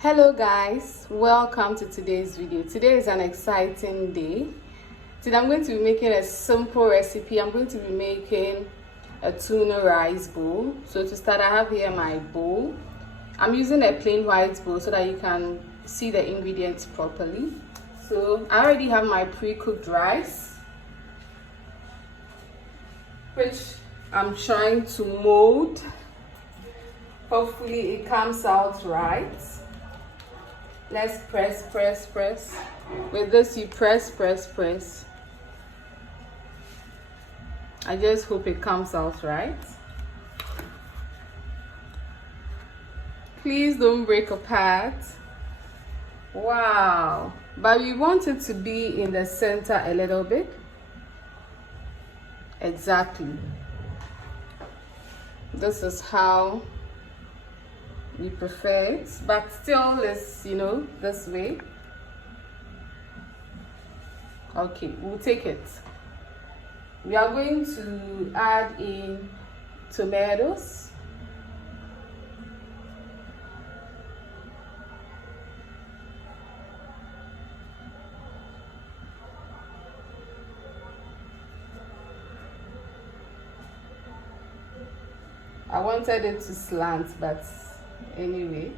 Hello guys, welcome to today's video. Today is an exciting day. Today I'm going to be making a simple recipe. I'm going to be making a tuna rice bowl. So to start, I have here my bowl. I'm using a plain white bowl so that you can see the ingredients properly. So I already have my pre-cooked rice, which I'm trying to mold. Hopefully it comes out right. Let's press. With this, you press. I just hope it comes out right. Please don't break apart. Wow. But we want it to be in the center a little bit. Exactly. This is how we prefer it, but still it's, this way. Okay, we'll take it. We are going to add in tomatoes. I wanted it to slant, but anyway.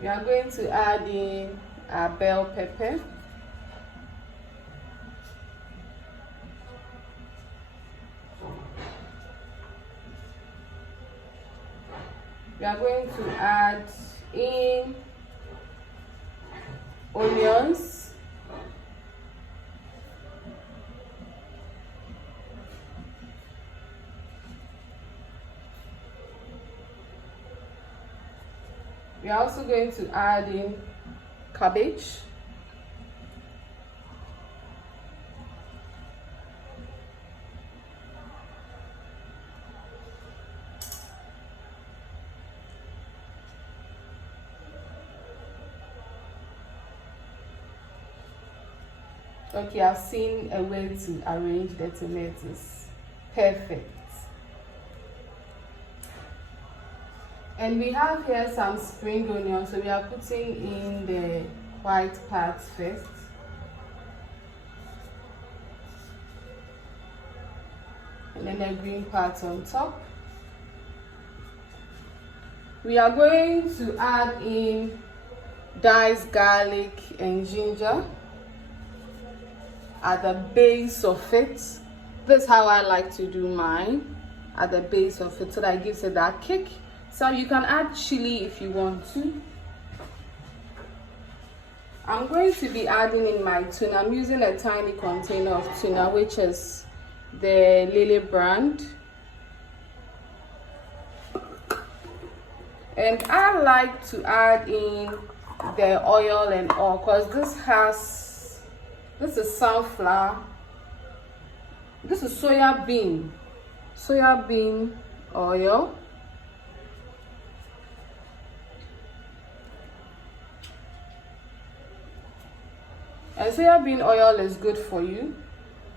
We are going to add in our bell pepper. We are going to add in onions. We are also going to add in cabbage. Okay, I've seen a way to arrange the tomatoes. Perfect. And we have here some spring onions, so we are putting in the white parts first. And then the green parts on top. We are going to add in diced garlic and ginger at the base of it. This is how I like to do mine, at the base of it, so that it gives it that kick. So you can add chili if you want to. I'm going to be adding in my tuna. I'm using a tiny container of tuna, which is the Lily brand. And I like to add in the oil and all, because this is sunflower. This is soya bean oil. And soya bean oil is good for you,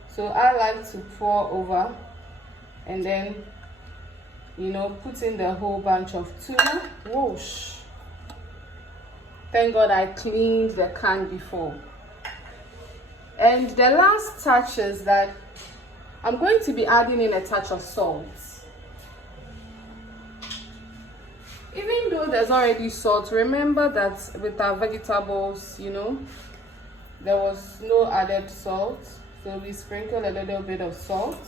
so I like to pour over and then put in the whole bunch of tuna. Whoosh! Thank God I cleaned the can before. And the last touch is that I'm going to be adding in a touch of salt. Even though there's already salt, remember that with our vegetables, there was no added salt, so we sprinkle a little bit of salt.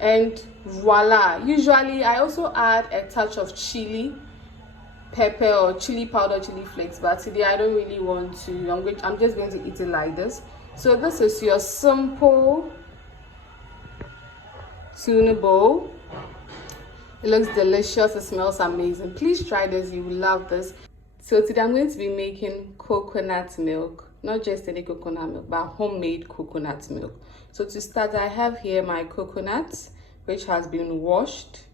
And voila! Usually I also add a touch of chili pepper or chili powder, chili flakes, but today I don't really want to. I'm just going to eat it like this. So this is your simple tuna bowl. It looks delicious, it smells amazing. Please try this, you will love this. So today I'm going to be making coconut milk, not just any coconut milk, but homemade coconut milk. So to start, I have here my coconut, which has been washed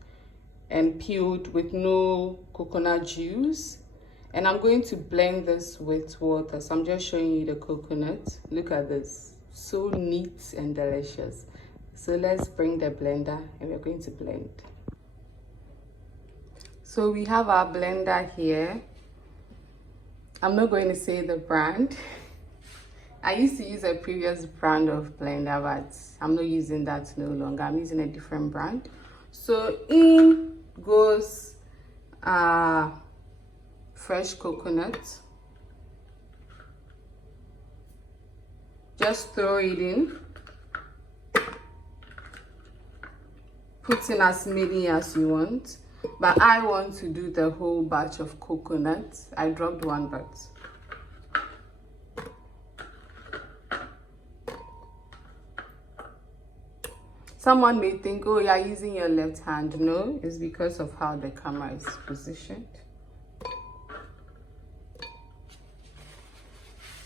and peeled with no coconut juice. And I'm going to blend this with water. So I'm just showing you the coconut. Look at this, so neat and delicious. So let's bring the blender and we're going to blend. So we have our blender here. I'm not going to say the brand. I used to use a previous brand of blender, but I'm not using that no longer. I'm using a different brand. So in goes fresh coconut. Just throw it in. Put in as many as you want. But I want to do the whole batch of coconut. I dropped one, but someone may think, oh, you're using your left hand. No, it's because of how the camera is positioned.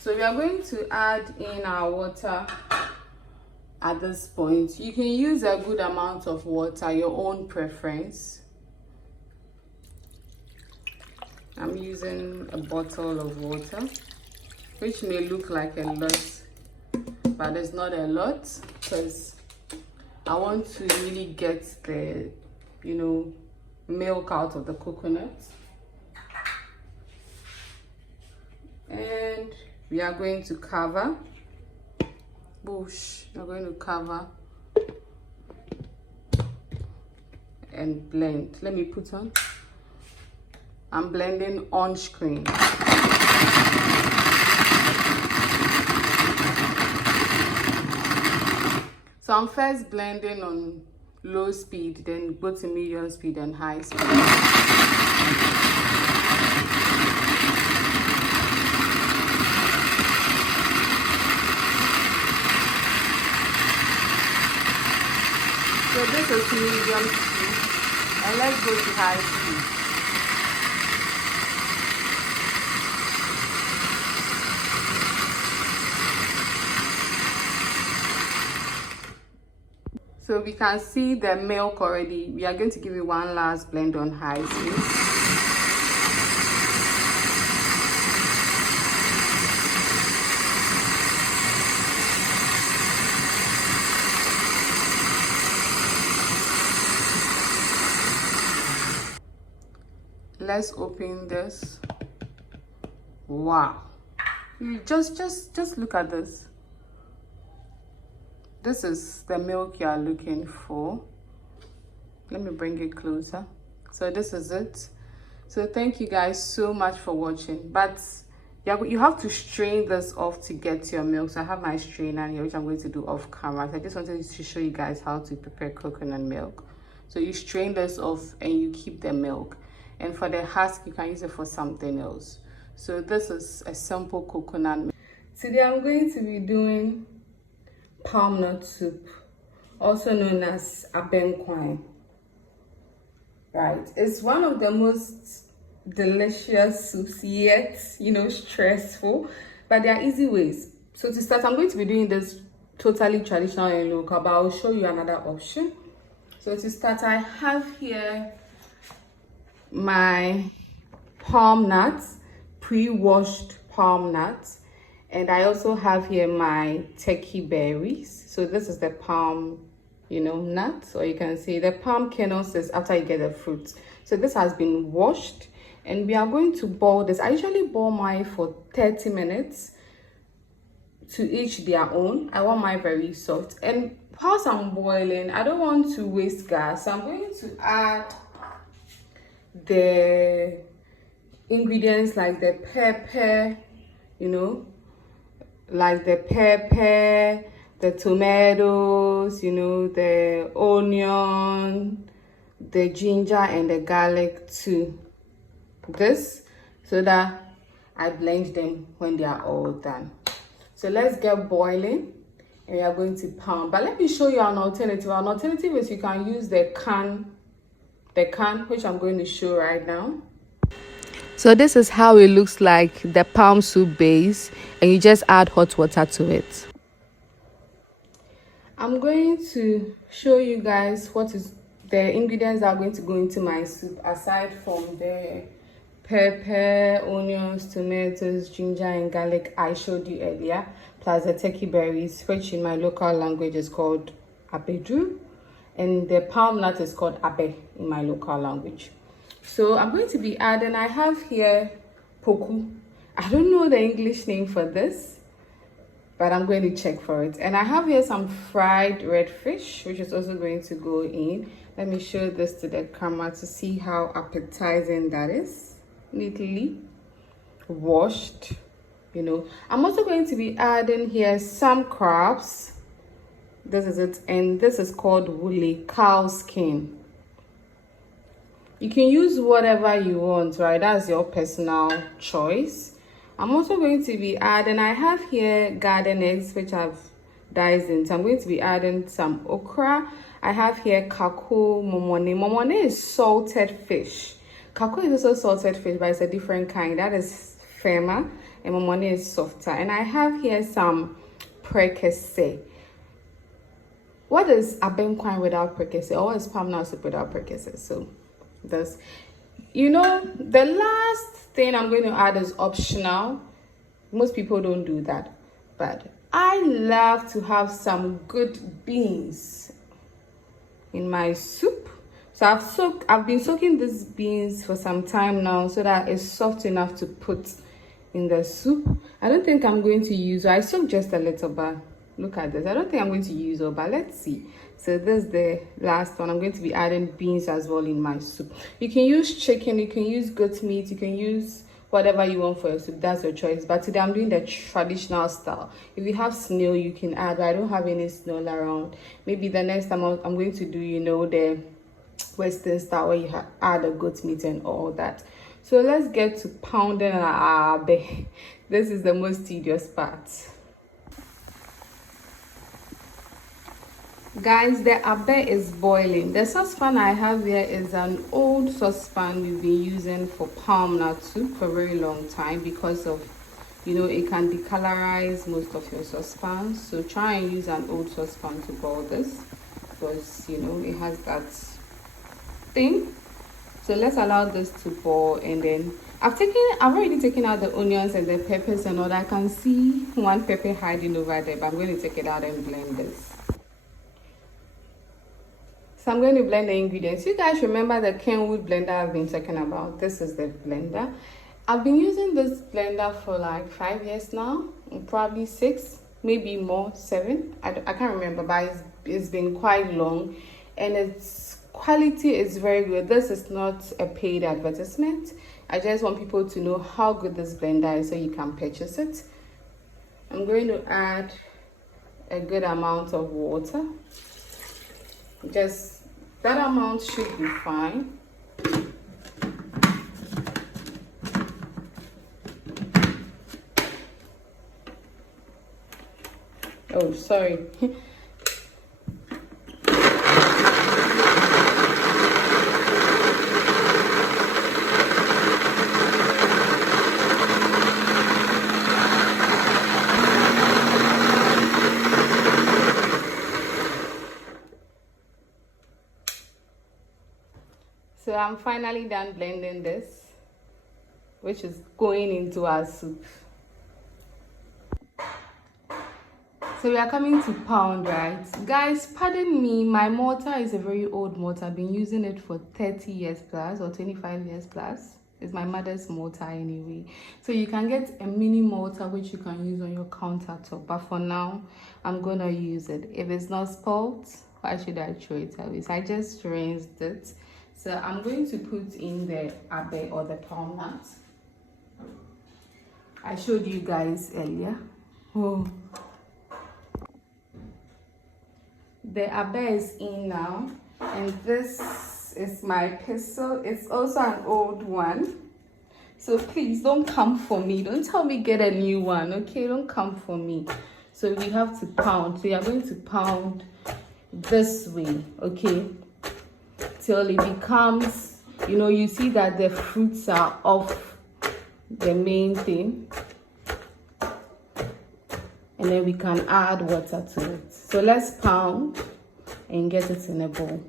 So we are going to add in our water at this point. You can use a good amount of water, your own preference. I'm using a bottle of water, which may look like a lot, but it's not a lot, because I want to really get the, milk out of the coconut. And we are going to cover. We're going to cover and blend. Let me put on. I'm blending on screen. So I'm first blending on low speed, then go to medium speed and high speed. So this is medium speed, and let's go to high speed. So we can see the milk already. We are going to give it one last blend on high speed. Let's open this. Wow. Just look at this. This is the milk you are looking for. Let me bring it closer. So this is it. So thank you guys so much for watching. But you have to strain this off to get your milk. So I have my strainer here, which I'm going to do off camera. So I just wanted to show you guys how to prepare coconut milk. So you strain this off and you keep the milk. And for the husk, you can use it for something else. So this is a simple coconut milk. Today I'm going to be doing palm nut soup, also known as Abenkwan. Right, it's one of the most delicious soups, yet stressful, but there are easy ways. So to start, I'm going to be doing this totally traditional and local, but I'll show you another option. So to start, I have here my palm nuts, pre-washed palm nuts. And I also have here my turkey berries. So this is the palm, nuts, or you can say the palm kernels is after you get the fruit. So this has been washed, and we are going to boil this. I usually boil mine for 30 minutes. To each their own. I want mine very soft. And whilst I'm boiling, I don't want to waste gas. So I'm going to add the ingredients like the pepper, like the pepper, the tomatoes, the onion, the ginger and the garlic to this, so that I blend them when they are all done. So let's get boiling, and we are going to pound. But let me show you an alternative. An alternative is you can use the can, which I'm going to show right now. So this is how it looks like, the palm soup base, and you just add hot water to it. I'm going to show you guys what is the ingredients that are going to go into my soup, aside from the pepper, onions, tomatoes, ginger, and garlic I showed you earlier, plus the turkey berries, which in my local language is called abedu, and the palm nut is called abe in my local language. So I'm going to be adding, I have here poku. I don't know the English name for this, but I'm going to check for it. And I have here some fried red fish, which is also going to go in. Let me show this to the camera to see how appetizing that is. Neatly washed, you know. I'm also going to be adding here some crabs. This is it, and this is called woolly cow skin. You can use whatever you want, right? That's your personal choice. I'm also going to be adding, I have here garden eggs, which I've diced in. So I'm going to be adding some okra. I have here kako momone. Momone is salted fish. Kako is also salted fish, but it's a different kind. That is firmer, and momone is softer. And I have here some prekese. What is Abenkwan without prekese? Or what is palm nut soup without prekese? So that's, you know, the last thing I'm going to add is optional. Most people don't do that, but I love to have some good beans in my soup. So I've been soaking these beans for some time now, so that it's soft enough to put in the soup. I don't think I'm going to use, I soaked just a little bit. Look at this. I don't think I'm going to use it, but let's see. So this is the last one. I'm going to be adding beans as well in my soup. You can use chicken, you can use goat meat, you can use whatever you want for your soup. That's your choice. But today I'm doing the traditional style. If you have snail, you can add, but I don't have any snail around. Maybe the next time I'm going to do, you know, the Western style where you add a goat meat and all that. So let's get to pounding our abe. This is the most tedious part. Guys, the abe is boiling. The saucepan I have here is an old saucepan we've been using for palm nut soup for a very long time because of, you know, it can decolorize most of your saucepans. So try and use an old saucepan to boil this because, you know, it has that thing. So let's allow this to boil, and then I've already taken out the onions and the peppers and all that. I can see one pepper hiding over there, but I'm going to take it out and blend this. So I'm going to blend the ingredients. You guys remember the Kenwood blender I've been talking about? This is the blender. I've been using this blender for like 5 years now, probably 6, maybe more, 7. I can't remember, but it's been quite long, and its quality is very good. This is not a paid advertisement. I just want people to know how good this blender is so you can purchase it. I'm going to add a good amount of water. Just that amount should be fine. Oh, sorry. So I'm finally done blending this, which is going into our soup. So we are coming to pound, right? Guys, pardon me, my mortar is a very old mortar. I've been using it for 30 years plus or 25 years plus. It's my mother's mortar anyway. So you can get a mini mortar which you can use on your countertop. But for now, I'm gonna use it. If it's not spoiled, why should I throw it away? So I just rinsed it. So I'm going to put in the abe or the palm nut. I showed you guys earlier. Oh. The abe is in now, and this is my pestle. It's also an old one. So please don't come for me. Don't tell me get a new one, okay? Don't come for me. So we have to pound. So you're going to pound this way, okay? Till it becomes, you know, you see that the fruits are off the main thing, and then we can add water to it. So let's pound and get it in a bowl.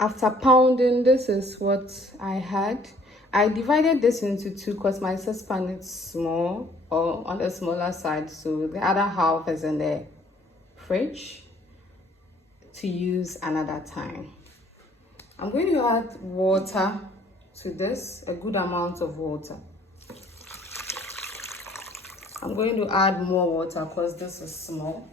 After pounding, this is what I had. I divided this into two because my saucepan is small, or on the smaller side, so the other half is in the fridge to use another time. I'm going to add water to this, a good amount of water. I'm going to add more water because this is small.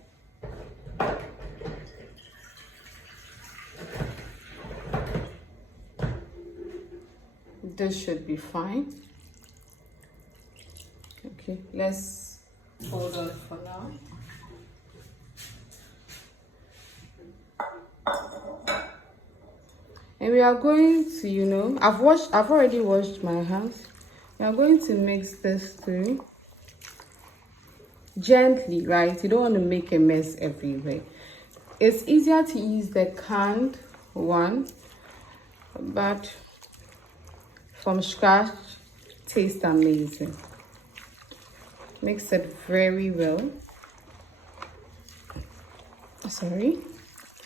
This should be fine. Okay, let's hold on for now. And we are going to, I've already washed my hands. We are going to mix this through gently, right? You don't want to make a mess everywhere. It's easier to use the canned one, but from scratch tastes amazing. Mix it very well. Sorry,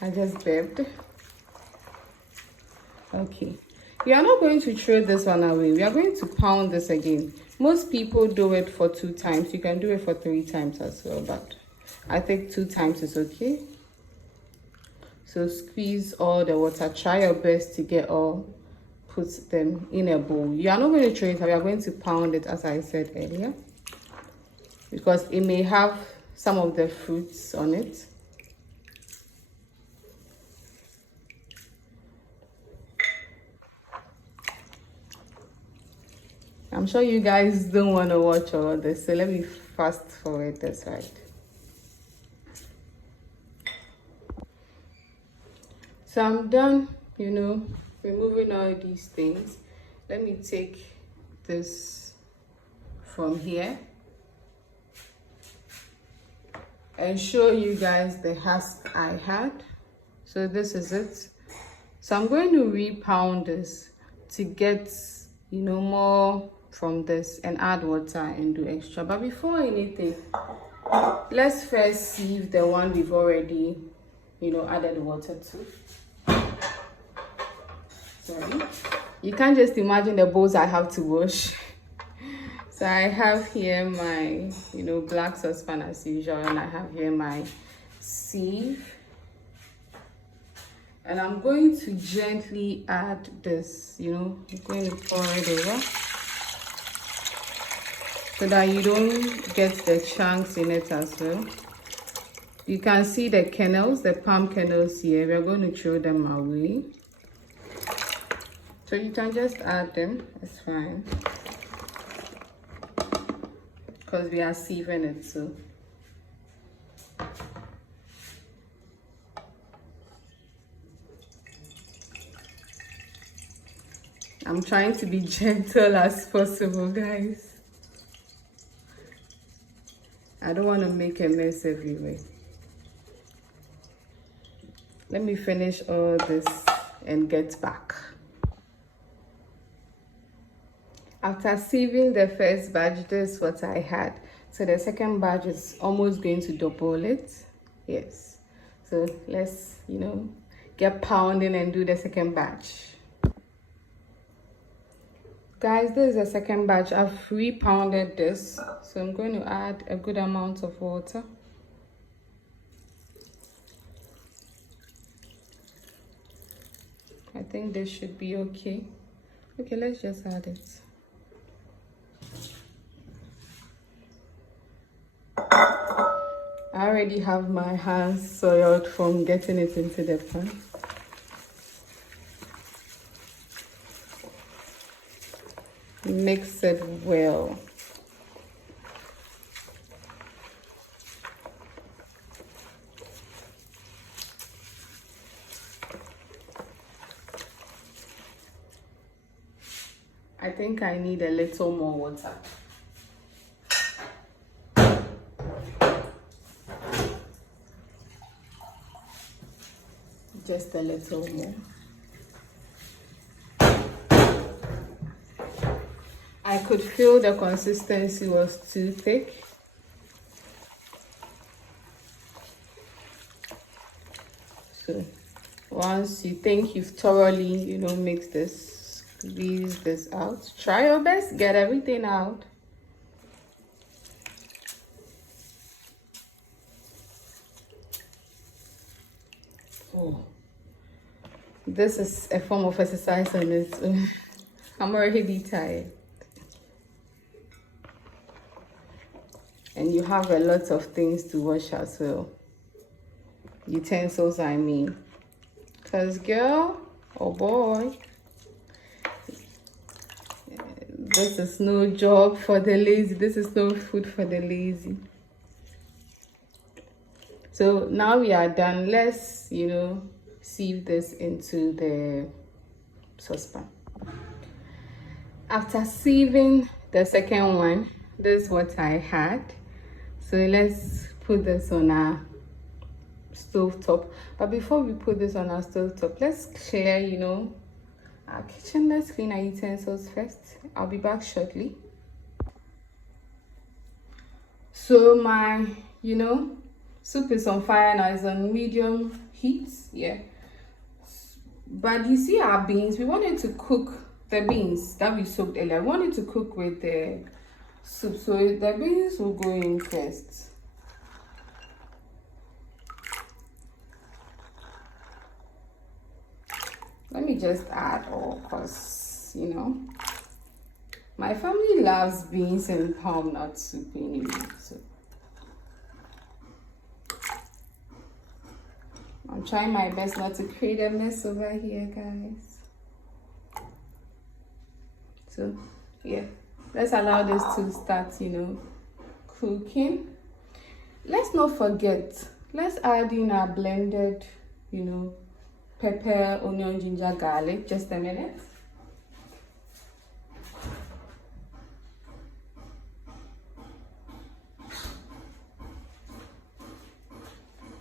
I just burped. Okay, we are not going to throw this one away. We are going to pound this again. Most people do it for 2 times. You can do it for 3 times as well, but I think 2 times is okay. So squeeze all the water. Try your best to get all, put them in a bowl. You are not going to throw it away. We are going to pound it, as I said earlier, because it may have some of the fruits on it. I'm sure you guys don't want to watch all of this, so let me fast forward this, right? So I'm done, removing all these things. Let me take this from here and show you guys the husk I had. So this is it. So I'm going to re-pound this to get, more from this and add water and do extra. But before anything, let's first sieve the one we've already, added water to. Sorry. You can't just imagine the bowls I have to wash. So I have here my, black saucepan as usual, and I have here my sieve. And I'm going to gently add this, I'm going to pour it over so that you don't get the chunks in it as well. You can see the kernels, the palm kernels here. We're going to throw them away. So you can just add them, it's fine, because we are sieving it too. I'm trying to be gentle as possible, guys. I don't want to make a mess everywhere. Let me finish all this and get back. After sieving the first batch, this is what I had. So the second batch is almost going to double it. Yes. So let's, get pounding and do the second batch. Guys, this is the second batch. I've re-pounded this. So I'm going to add a good amount of water. I think this should be okay. Okay, let's just add it. I already have my hands soiled from getting it into the pan. Mix it well. I think I need a little more water. Just a little more. I could feel the consistency was too thick. So Once you think you've thoroughly, mixed this, squeeze this out. Try your best, get everything out. Oh, this is a form of exercise on its own. I'm already tired. And you have a lot of things to wash as well. Utensils, I mean. Because girl, oh boy, this is no job for the lazy. This is no food for the lazy. So now we are done. Let's, sieve this into the saucepan. After sieving the second one, this is what I had. So let's put this on our stove top. But before we put this on our stove top, let's clear, our kitchen. Let's clean our utensils first. I'll be back shortly. So my, soup is on fire now. It's on medium heat. Yeah. But you see our beans, we wanted to cook the beans that we soaked earlier. We wanted to cook with the soup. So the beans will go in first. Let me just add all, because my family loves beans and palm nut soup anyway. So I'm trying my best not to create a mess over here, guys. So yeah, let's allow this to start, cooking. Let's not forget, let's add in our blended, pepper, onion, ginger, garlic. Just a minute.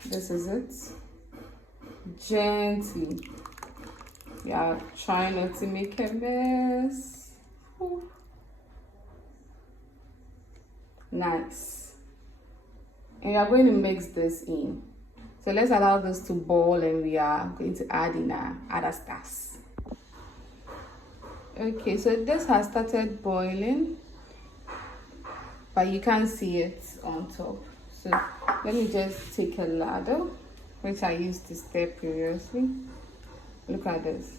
This is it. Gently. We are trying not to make a mess. Ooh. Nice. And we are going to mix this in. So let's allow this to boil, and we are going to add in our other stuffs. Okay, so this has started boiling, but you can't see it on top. So let me just take a ladle, which I used to stir previously. Look at this.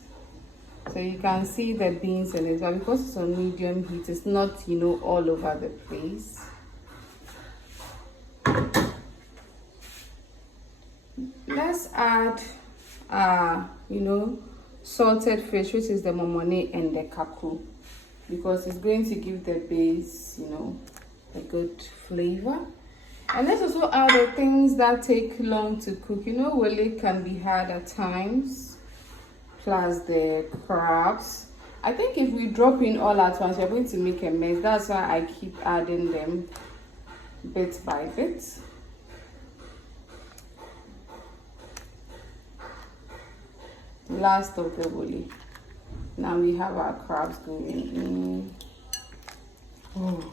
So you can see the beans in it, but because it's on medium heat, it's not, all over the place. Let's add salted fish, which is the momone and the kaku, because it's going to give the base, a good flavor. And let's also add the things that take long to cook. Wole can be hard at times, plus the crabs. I think if we drop in all at once, we're going to make a mess. That's why I keep adding them bit by bit. Last of the wole. Now we have our crabs going in. Oh.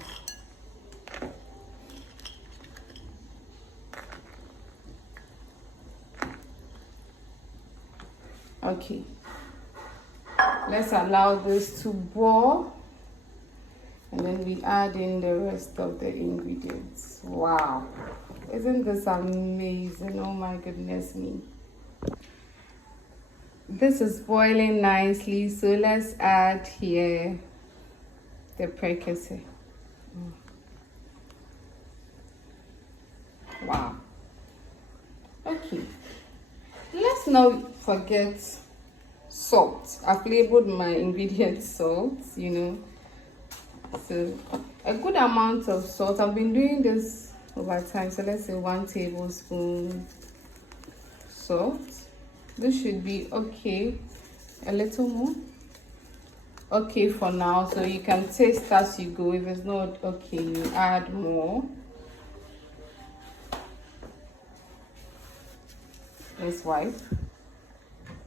Okay, let's allow this to boil, and then we add in the rest of the ingredients. Wow, isn't this amazing? Oh my goodness me. This is boiling nicely, so let's add here the precursor. Wow. Okay, let's not forget salt. I've labeled my ingredients salt, so a good amount of salt. I've been doing this over time, so let's say 1 tablespoon salt. This should be okay. A little more. Okay for now, so you can taste as you go. If it's not okay, you add more. Let's wipe.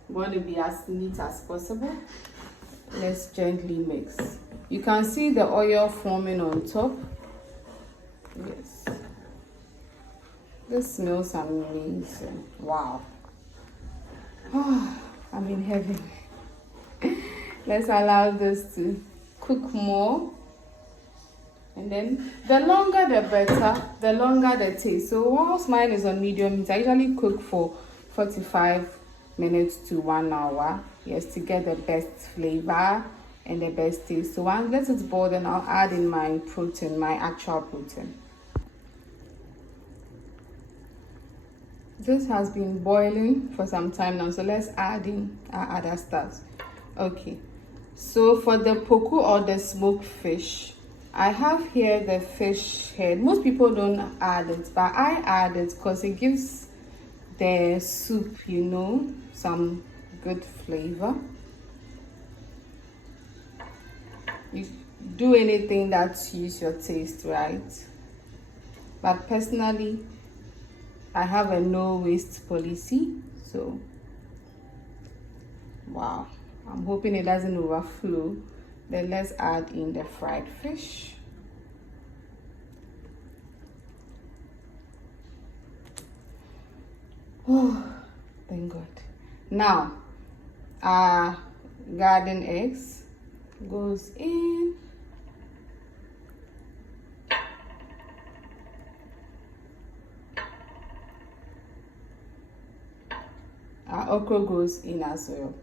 We want to be as neat as possible. Let's gently mix. You can see the oil forming on top. Yes. This smells amazing. Wow. Oh, I'm in heaven. Let's allow this to cook more. And then the longer the better, the longer the taste. So whilst mine is on medium heat, I usually cook for 45 minutes to 1 hour. Yes, to get the best flavor and the best taste. So once it's boiled, then I'll add in my protein, my actual protein. This has been boiling for some time now, so let's add in our other stuff. Okay, so for the poku or the smoked fish, I have here the fish head. Most people don't add it, but I add it because it gives the soup, you know, some good flavor. You do anything that suits your taste, right? But personally, I have a no waste policy, so wow, I'm hoping it doesn't overflow. Then let's add in the fried fish. Oh, thank God. Now, our garden eggs goes in. Our okra goes in as well.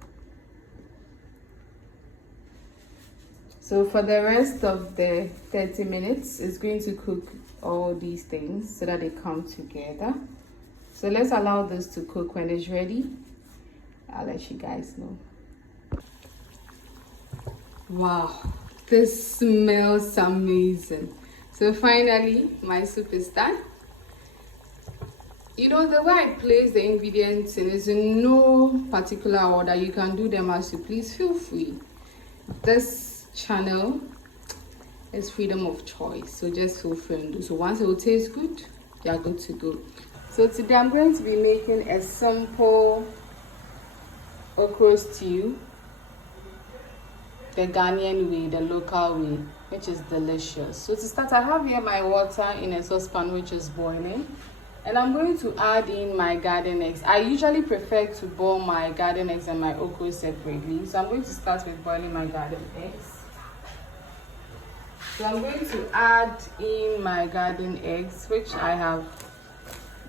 So for the rest of the 30 minutes, it's going to cook all these things so that they come together. So let's allow this to cook. When it's ready, I'll let you guys know. Wow, this smells amazing. So finally, my soup is done. You know, the way I place the ingredients in is in no particular order. You can do them as you please. Feel free. This channel is freedom of choice, so just feel free and do so. Once it will taste good, you are good to go. So today I'm going to be making a simple okra stew, the Ghanaian way, the local way, which is delicious. So to start, I have here my water in a saucepan which is boiling, and I'm going to add in my garden eggs. I usually prefer to boil my garden eggs and my okra separately, so I'm going to start with boiling my garden eggs. So I'm going to add in my garden eggs, which I have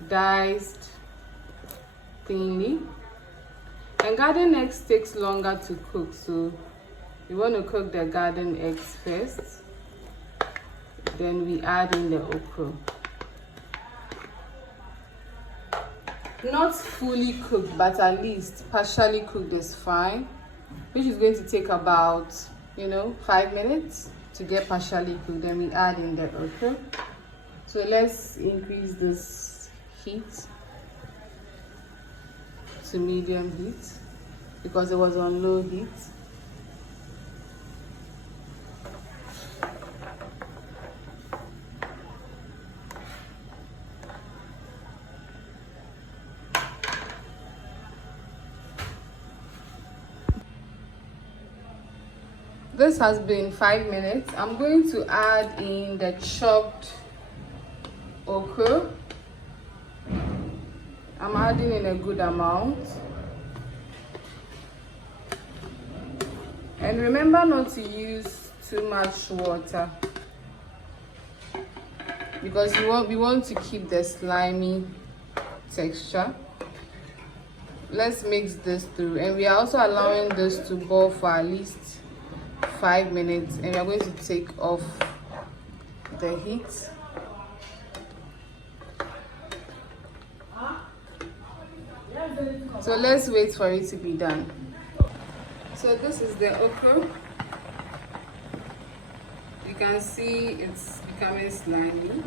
diced thinly. And garden eggs takes longer to cook, so you want to cook the garden eggs first. Then we add in the okra. Not fully cooked, but at least partially cooked is fine, which is going to take about, 5 minutes to get partially cooked. Then we add in the okra. So let's increase this heat to medium heat because it was on low heat. This has been 5 minutes. I'm going to add in the chopped okra. I'm adding in a good amount. And remember not to use too much water because we want to keep the slimy texture. Let's mix this through, and we are also allowing this to boil for at least 5 minutes, and we are going to take off the heat. So let's wait for it to be done. So this is the okra. You can see it's becoming slimy.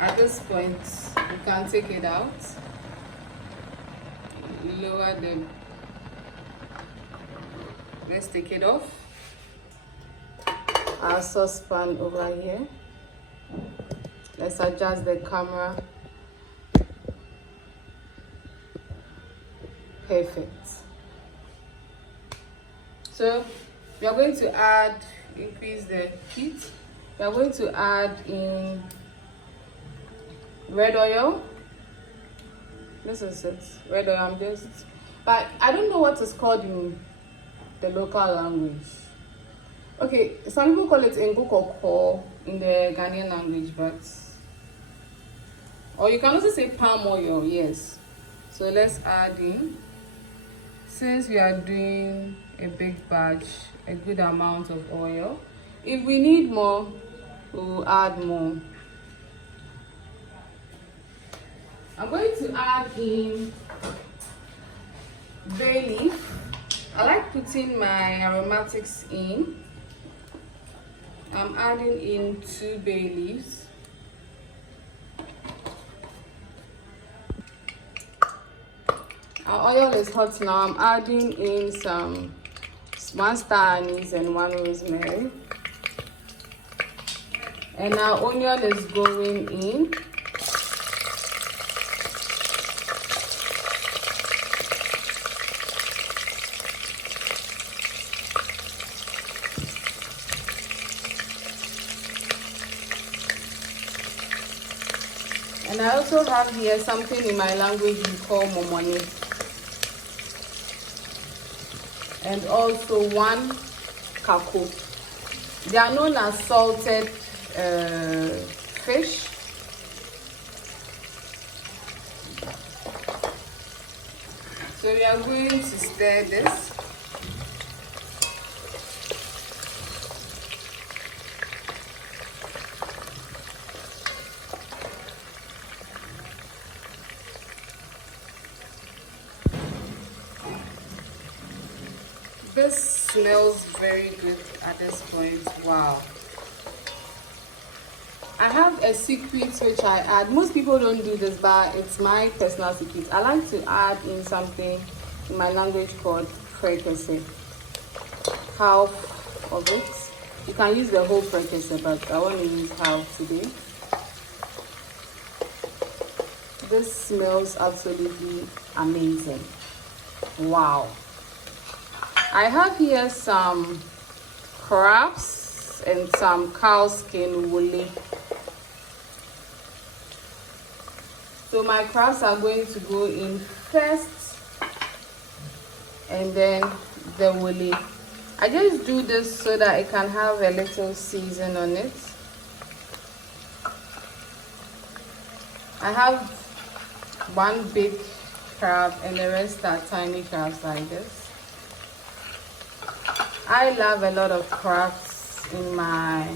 At this point, you can take it out. Lower the. Let's take it off. Our saucepan over here. Let's adjust the camera. Perfect. So we are going to increase the heat. We are going to add in red oil. This is it. Red oil. I'm just but I don't know what it's called in the local language. Okay, some people call it okro in the Ghanaian language, but or you can also say palm oil. Yes. So let's add in. Since we are doing a big batch, a good amount of oil. If we need more, we'll add more. I'm going to add in bay leaf. I like putting my aromatics in. I'm adding in 2 bay leaves. Our oil is hot now. I'm adding in some 1 star anise and 1 rosemary. And our onion is going in. And I also have here something in my language we call momoni. And also 1 kako. They are known as salted fish. So we are going to stir this. This smells very good at this point. Wow. I have a secret which I add. Most people don't do this, but it's my personal secret. I like to add in something in my language called prekese. Half of it. You can use the whole prekese, but I want to use half today. This smells absolutely amazing. Wow. I have here some crabs and some cow skin woolly. So my crabs are going to go in first, and then the woolly. I just do this so that it can have a little season on it. I have 1 big crab and the rest are tiny crabs like this. I love a lot of crabs in my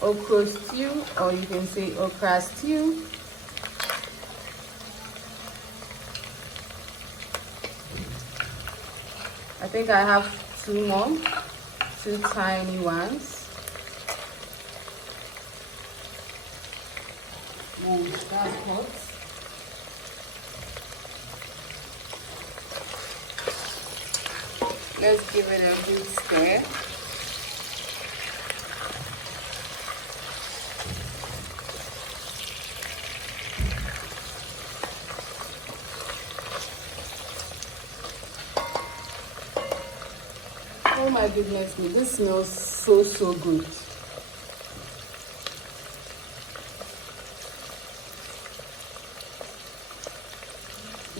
okro stew, or you can say okra stew. I think I have 2 more, 2 tiny ones. Oh, that's hot. Let's give it a good stir. Oh my goodness, this smells so good.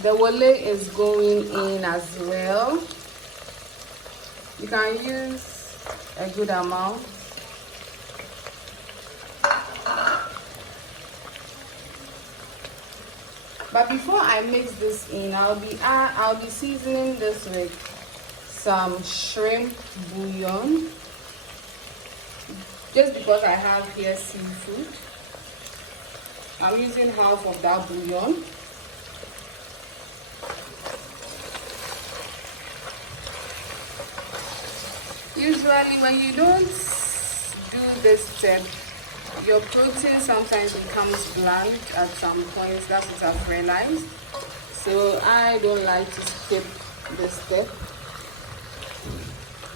The wole is going in as well. You can use a good amount. But before I mix this in, I'll be seasoning this with some shrimp bouillon. Just because I have here seafood, I'm using half of that bouillon. Usually when you don't do this step, your protein sometimes becomes bland at some points. That's what I've realized. So I don't like to skip this step.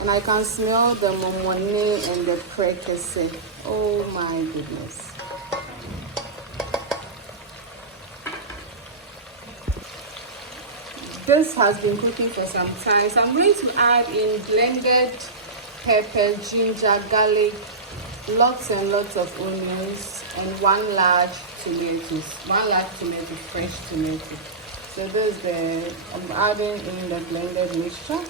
And I can smell the momone and the prekese. Oh my goodness. This has been cooking for some time. So I'm going to add in blended pepper, ginger, garlic, lots and lots of onions, and 1 large tomato, fresh tomato. So So this is I'm adding in the blended mixture.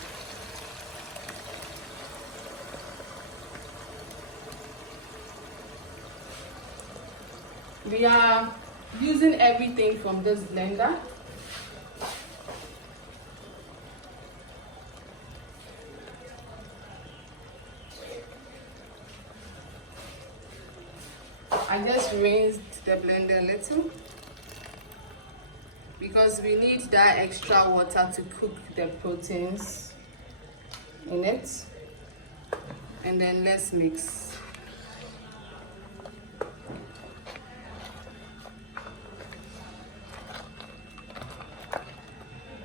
We are using everything from this blender. I just rinsed the blender a little because we need that extra water to cook the proteins in it. And then let's mix.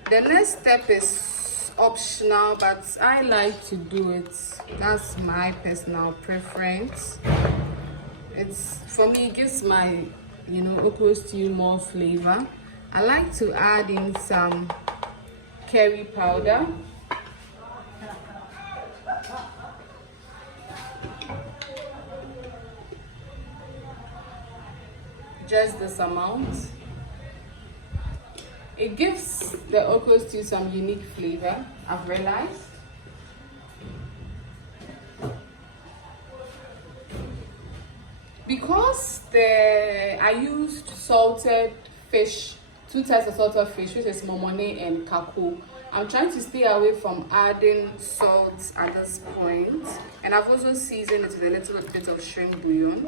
The next step is optional, but I like to do it. That's my personal preference. It's for me, it gives my okra stew more flavor. I like to add in some curry powder. Just this amount. It gives the okra stew some unique flavor, I've realized. Because I used salted fish, 2 types of salted fish, which is momone and kako. I'm trying to stay away from adding salt at this point, and I've also seasoned it with a little bit of shrimp bouillon.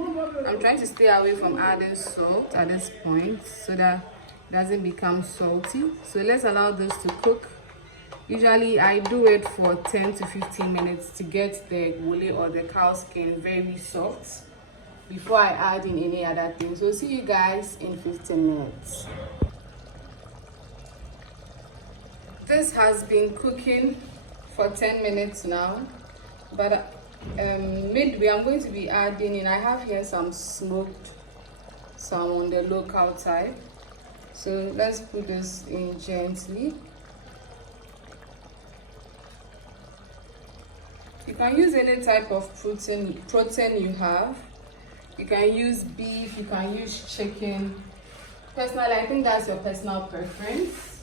I'm trying to stay away from adding salt at this point so that it doesn't become salty. So let's allow this to cook. Usually I do it for 10 to 15 minutes to get the woolly or the cow skin very soft before I add in any other thing. So see you guys in 15 minutes. This has been cooking for 10 minutes now, but midway I'm going to be adding in, I have here some smoked salmon, the local type. So let's put this in gently. You can use any type of protein you have. You can use beef, you can use chicken. Personally, I think that's your personal preference.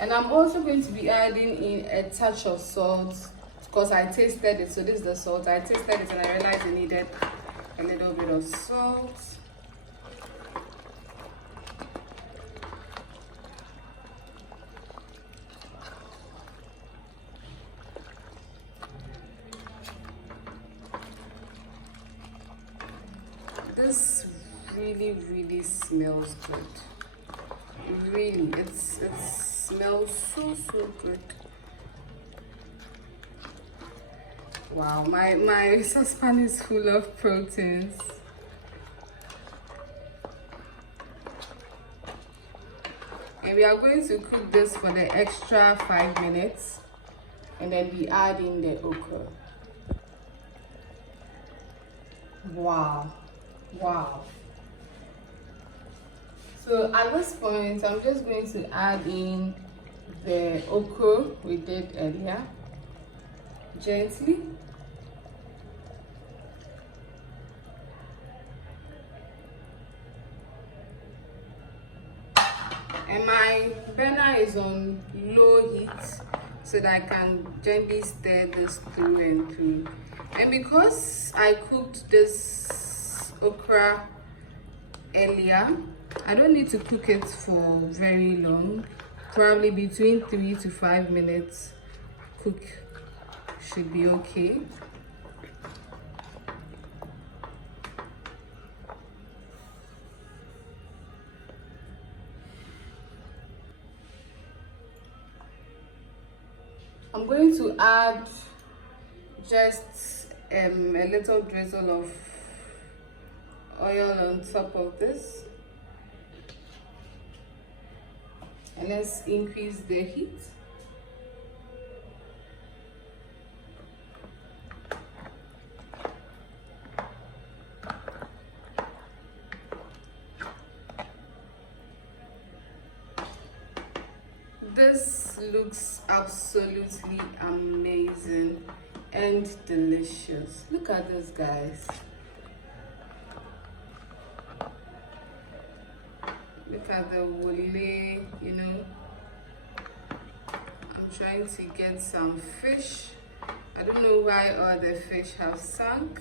And I'm also going to be adding in a touch of salt because I tasted it. So this is the salt. I tasted it and I realized I needed a little bit of salt. This really smells good. Really, it smells so good. Wow, my saucepan is full of proteins. And we are going to cook this for the extra 5 minutes and then we add in the okra. Wow. So at this point, I'm just going to add in the okra we did earlier, gently. And my burner is on low heat so that I can gently stir this through and through. And because I cooked this okra earlier, I don't need to cook it for very long. Probably between 3 to 5 minutes cook should be okay. I'm going to add just a little drizzle of oil on top of this, and let's increase the heat. This looks absolutely amazing and delicious. Look at this, guys. Look at the wole, you know. I'm trying to get some fish. I don't know why all the fish have sunk.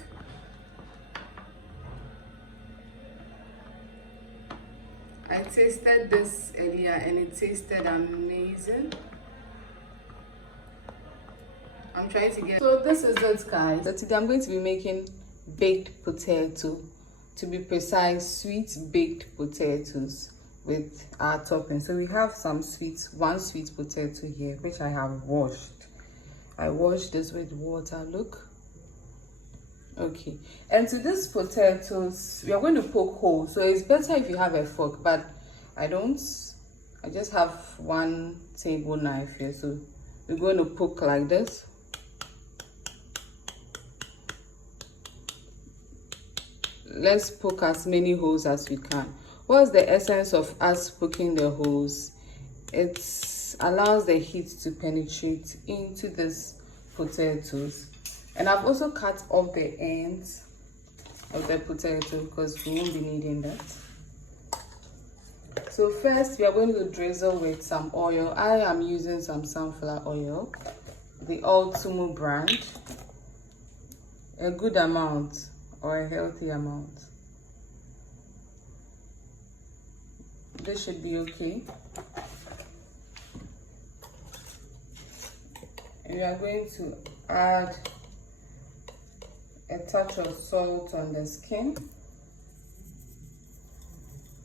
I tasted this earlier and it tasted amazing. I'm trying to get... So this is it, guys. So today I'm going to be making baked potato. To be precise, sweet baked potatoes with our topping. So we have one sweet potato here, which I have washed. I washed this with water, look. Okay, and to these potatoes, we are going to poke holes. So it's better if you have a fork, but I don't. I just have one table knife here. So we're going to poke like this. Let's poke as many holes as we can. What's the essence of us poking the holes? It allows the heat to penetrate into these potatoes. And I've also cut off the ends of the potato because we won't be needing that. So first we are going to drizzle with some oil. I am using some sunflower oil, the Ultimo brand, a good amount or a healthy amount. This should be okay. And we are going to add a touch of salt on the skin.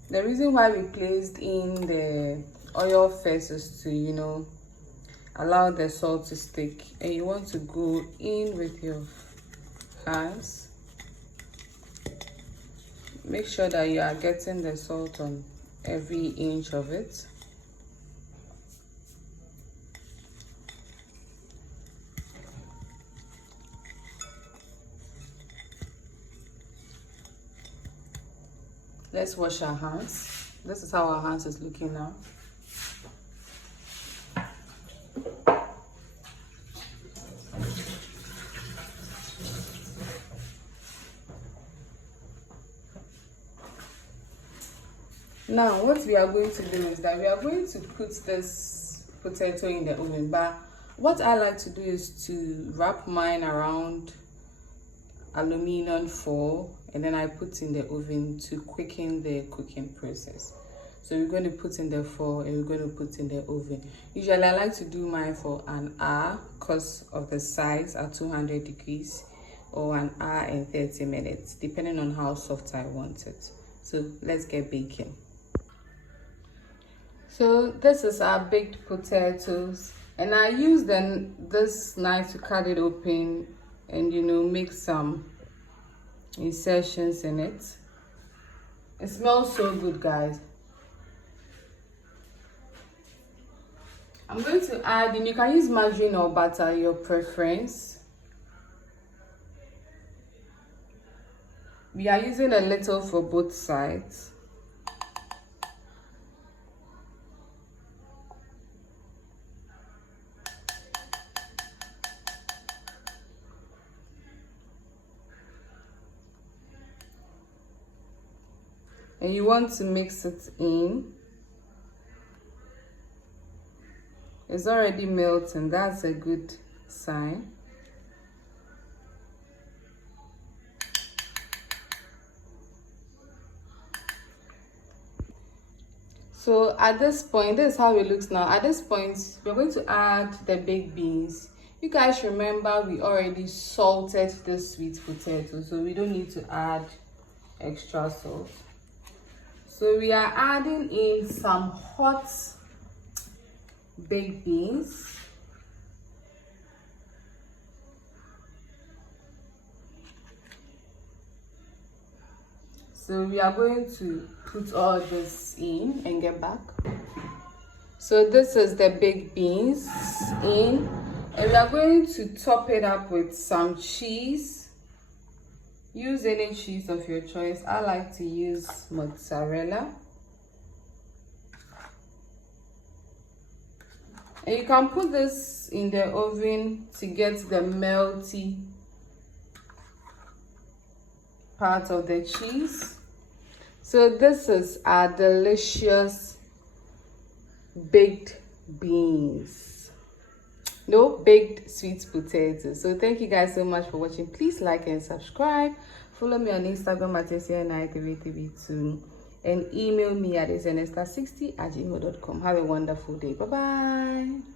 The reason why we placed in the oil first is to, you know, allow the salt to stick, and you want to go in with your hands. Make sure that you are getting the salt on every inch of it. Let's wash our hands. This is how our hands is looking now. Now what we are going to do is that we are going to put this potato in the oven, but what I like to do is to wrap mine around aluminum foil, and then I put in the oven to quicken the cooking process. So we're going to put in the foil and we're going to put in the oven. Usually I like to do mine for an hour because of the size at 200 degrees, or an hour and 30 minutes depending on how soft I want it. So let's get baking. So this is our baked potatoes, and I used this knife to cut it open and, you know, make some insertions in it. It smells so good, guys. I'm going to add in, you can use margarine or butter, your preference. We are using a little for both sides. And you want to mix it in. It's already melting. That's a good sign. So at this point, this is how it looks now. At this point, we're going to add the baked beans. You guys remember we already salted the sweet potato, so we don't need to add extra salt. So we are adding in some hot baked beans. So we are going to put all this in and get back. So this is the baked beans in, and we are going to top it up with some cheese. Use any cheese of your choice. I like to use mozzarella. And you can put this in the oven to get the melty part of the cheese. So this is our delicious baked beans. No, baked sweet potatoes. So thank you guys so much for watching. Please like and subscribe. Follow me on Instagram at SCN932 and email me at esther60@gmail.com. Have a wonderful day. Bye bye.